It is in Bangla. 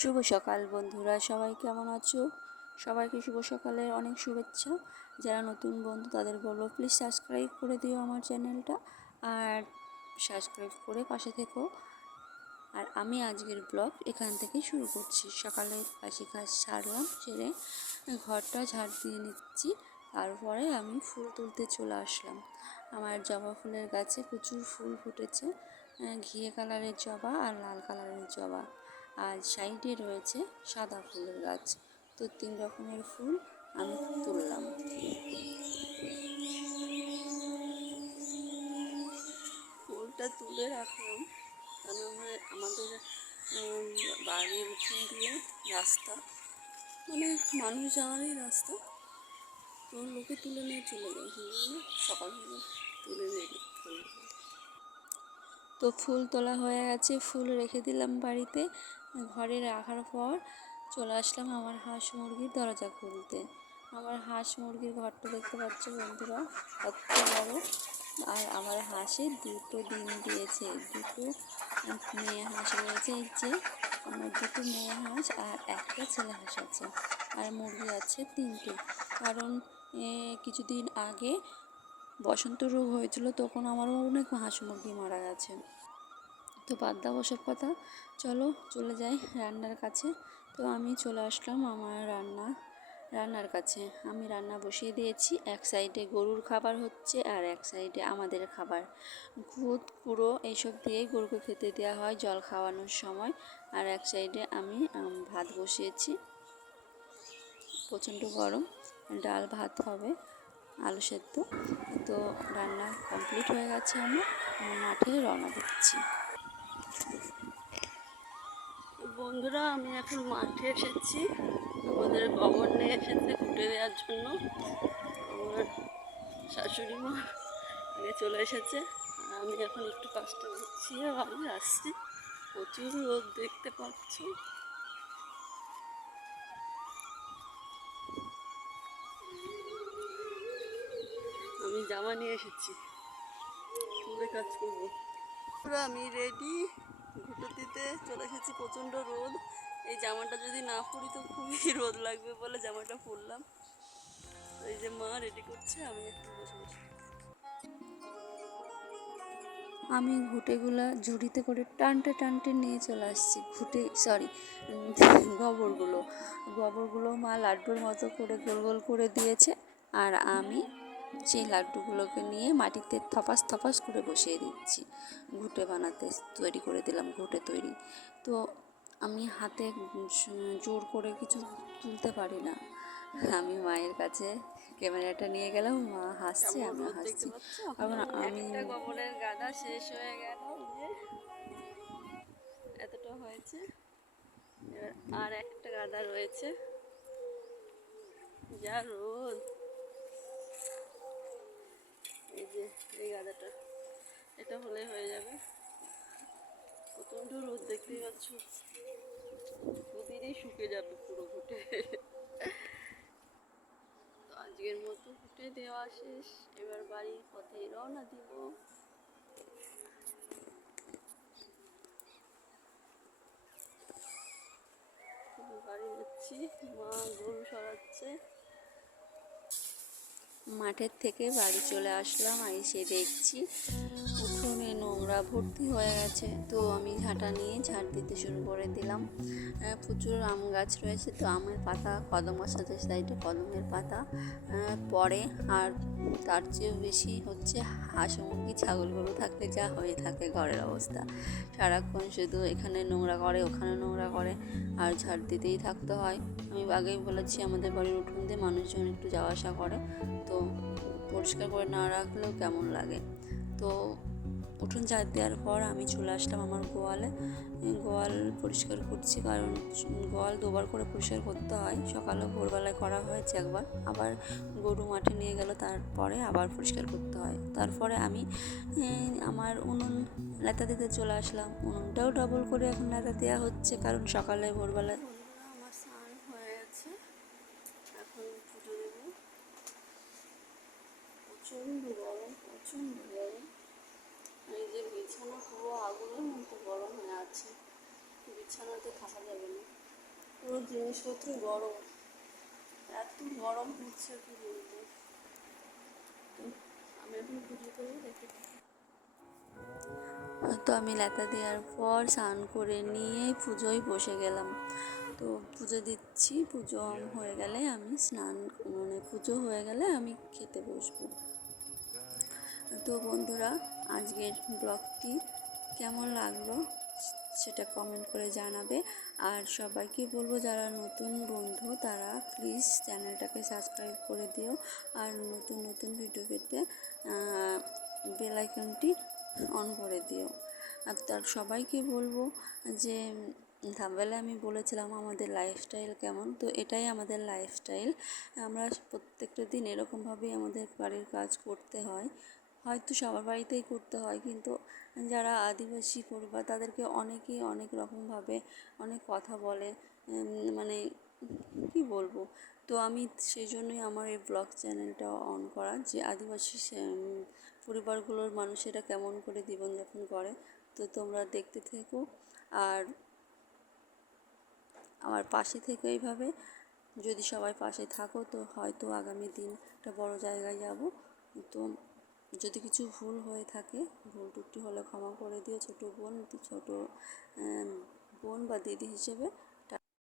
শুভ সকাল বন্ধুরা, সবাই কেমন আছো? সবাইকে শুভ সকালের অনেক শুভেচ্ছা। যারা নতুন বন্ধু, তাদের বলব প্লিজ সাবস্ক্রাইব করে দিও আমার চ্যানেলটা আর সাবস্ক্রাইব করে পাশে থেকো। আর আমি আজকের ব্লগ এখান থেকেই শুরু করছি। সকালে বাসি কাজ সারলাম, সেরে ঘরটা ঝাড় দিয়ে নিচ্ছি। তারপরে আমি ফুল তুলতে চলে আসলাম। আমার জবা ফুলের গাছে প্রচুর ফুল ফুটেছে। ঘিয়ে কালারের জবা আর লাল কালারের জবা। আর সাইডে রয়েছে সাদা ফুলের গাছ। তো তিন রকমের ফুল আমি তুললাম। ফুলটা তুলে রাখলাম। কারণ আমরা আমাদের বাড়ির উঠোন দিয়ে রাস্তা মানে মানুষ যাওয়ারই রাস্তা। তো লোকে তুলে নিয়ে চলে যায়। সকাল হলে, তুলে নিয়ে তো ফুল তোলা হয়ে গেছে। ফুল রেখে দিলাম বাড়িতে। ঘরে রাখার পর চলে আসলাম আমার হাঁস মুরগির দরজা খুলতে। আমার হাঁস মুরগির ঘরটা দেখতে পাচ্ছ বন্ধুরা কত বড়। আর আমার হাঁসে দুটো ডিম দিয়েছে, দুটো মেয়ে হাঁস রয়েছে। যে আমার দুটো মেয়ে হাঁস আর একটা ছেলে হাঁস আছে আর মুরগি আছে তিনটে। কারণ কিছুদিন আগে বসন্ত রোগ হয়েছিল, তখন আমার অনেক হাঁস মুরগি মারা গেছে। তো বাদ দাও ওসব কথা। চলো, চলে যাই রান্নার কাছে। তো আমি চলে আসলাম আমার রান্না, রান্নার কাছে। আমি রান্না বসিয়ে দিয়েছি। এক সাইডে গরুর খাবার হচ্ছে আর এক সাইডে আমাদের খাবার। খুদ কুড়ো এইসব দিয়েই গরুকে খেতে দেওয়া হয় জল খাওয়ানোর সময়। আর এক সাইডে আমি ভাত বসিয়েছি। প্রচণ্ড গরম, ডাল, ভাত হবে, আলু সেদ্ধ। তো রান্না কমপ্লিট হয়ে গেছে আমি মাঠে রওনা দিচ্ছি। বন্ধুরা, আমি এখন মাঠে এসেছি। আমাদের গোবর নিয়ে এসেছে ঘুটে দেওয়ার জন্য। আমার শাশুড়ি মা আগে চলে এসেছে। আমি এখন একটু কাজটা গুছিয়ে বাড়ি আসছি। প্রচুর রোদ দেখতে পাচ্ছি। আমি জামা নিয়ে এসেছি। কাজ করব। আমি রেডি ঘুটো দিতে চলে এসেছি প্রচণ্ড রোদ। এই জামাটা যদি না পরি তো খুবই রোদ লাগবে বলে জামাটা পরলাম। এই যে মা রেডি করছে, আমি একটু বসে বসে আমি ঘুটেগুলা ঝুড়িতে করে টানটে টানটে নিয়ে চলে আসছি। ঘুটে সরি গোবরগুলো। গোবরগুলো মা লাড্ডুর মতো করে গোল গোল করে দিয়েছে। আর আমি সেই লাড্ডুগুলোকে নিয়ে মাটিতে থপাস থপাস করে বসিয়ে দিচ্ছি। ঘুটে বানাতে তৈরি করে দিলাম ঘুটে তৈরি। তো আমি হাতে জোর করে কিছু তুলতে পারি না। আমি মায়ের কাছে ক্যামেরাটা নিয়ে গেলাম মা হাসছে আমি হাসছি। কারণ আমি গোবরের গাদা শেষ হয়ে গেল। এতটা হয়েছে। আর একটা গাদা রয়েছে। যা রোদ। এই যে, এই গাঁদাটা। এটা হলে হয়ে যাবে। প্রচণ্ড রোদ দেখতেই পাচ্ছ। দুদিনেই শুকে যাবে পুরো ঘুটে। তো আজকের মতো ঘুটে দেওয়া শেষ। এবার বাড়ির পথে রওনা দিব বাড়ি যাচ্ছি মা গরু সরাচ্ছে মাঠের থেকে বাড়ি চলে আসলাম আর এসে দেখছি নোংরা ভর্তি হয়ে গেছে। তো আমি ঝাঁটা নিয়ে ঝাড় দিতে শুরু করে দিলাম। প্রচুর আম গাছ রয়েছে, তো আমের পাতা, কদম সাথে সাইডে কদমের পাতা। পড়ে আর তার চেয়েও বেশি হচ্ছে হাঁস, মুরগি ছাগল গরু থাকলে যা হয়ে থাকে ঘরের অবস্থা। সারাক্ষণ শুধু এখানে নোংরা করে, ওখানে নোংরা করে, আর ঝাড় দিতেই থাকতে হয়। আমি আগেই বলেছি, আমাদের বাড়ির উঠোন দিয়ে মানুষজন একটু যাওয়া আসা করে। তো পরিষ্কার করে না রাখলেও কেমন লাগে। তো উঠোন ঝাড় দেওয়ার পর আমি চলে আসলাম আমার গোয়ালে। গোয়াল পরিষ্কার করছি কারণ গোয়াল দুবার করে পরিষ্কার করতে হয়। সকালে ভোরবেলায় করা হয়েছে একবার। আবার গরু মাঠে নিয়ে গেল, তারপরে আবার পরিষ্কার করতে হয়। তারপরে আমি আমার উনুন লেতা দিতে চলে আসলাম। উনুনটাও ডবল করে এখন লেতা দেওয়া হচ্ছে কারণ সকালে ভোরবেলায় এখন পুজো প্রচণ্ড গরম এই যে বিছানা পুরো আগুনের মতো গরম হয়ে আছে বিছানাতে থাকা যাবে না জিনিসপত্র গরম। এত গরম হচ্ছে কি বলব? আমি এখন পুজো করব থাকি। তো আমি লেতা দেওয়ার পর স্নান করে নিয়ে পুজোয় বসে গেলাম। তো পুজো দিচ্ছি, পুজো হয়ে গেলে আমি স্নান মানে পুজো হয়ে গেলে আমি খেতে বসবো। তো বন্ধুরা, আজকের ব্লগটি কেমন লাগল? সেটা কমেন্ট করে জানাবে। আর সবাইকে বলব, যারা নতুন বন্ধু, তারা প্লিজ চ্যানেলটাকে সাবস্ক্রাইব করে দিও। আর নতুন নতুন ভিডিও পেতে বেল আইকনটি অন করে দিও। আর তার সবাইকে বলব যে থাম্বেলে আমি বলেছিলাম আমাদের লাইফস্টাইল কেমন, তো এটাই আমাদের লাইফস্টাইল আমরা প্রত্যেকটা দিন এরকমভাবেই আমাদের বাড়ির কাজ করতে হয়। হয়তো সবার বাড়িতেই করতে হয়। কিন্তু যারা আদিবাসী পরিবার তাদেরকে অনেকেই অনেক রকমভাবে অনেক কথা বলে। মানে কি বলব? তো আমি সেই জন্যই আমার এই ব্লগ চ্যানেলটা অন করা যে আদিবাসী পরিবারগুলোর মানুষেরা কেমন করে জীবনযাপন করে, তো তোমরা দেখতে থেকো। আর আমার পাশে থেকে এইভাবে। যদি সবাই পাশে থাকো, তো হয়তো আগামী দিন একটা বড় জায়গায় যাব। তো যদি কিছু ভুল হয়ে থাকে, ভুল টুটি হলে ক্ষমা করে দিও ছোটো বোন ছোটো বোন বা দিদি হিসেবে।